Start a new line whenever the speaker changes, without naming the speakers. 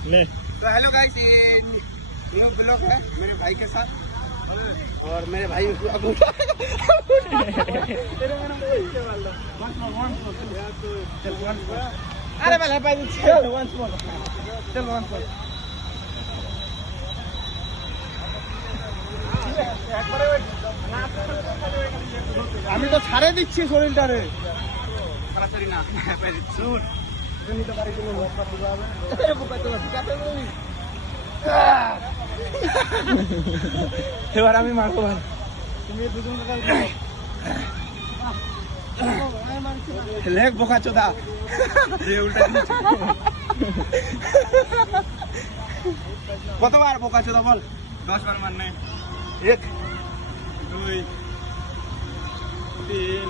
ले
तो hello guys ये न्यू ब्लॉग है मेरे भाई के साथ और मेरे भाई अरे मैं लगा चल वंस मोर चल वंस मोर আমি তো ছাড়ে দিচ্ছি শরীরটারে সরাসরি না শুন নিতে পারি কোনো লোক পাতি পাবে বোকা তো ঠিক আছে তুমি
এবার আমি মারবো ভাই।
তুমি দুজন লেখ বোকা চোদা। কতবার বোকা চোদা বল?
দশ বার মারনে
এক।
দুই তিন।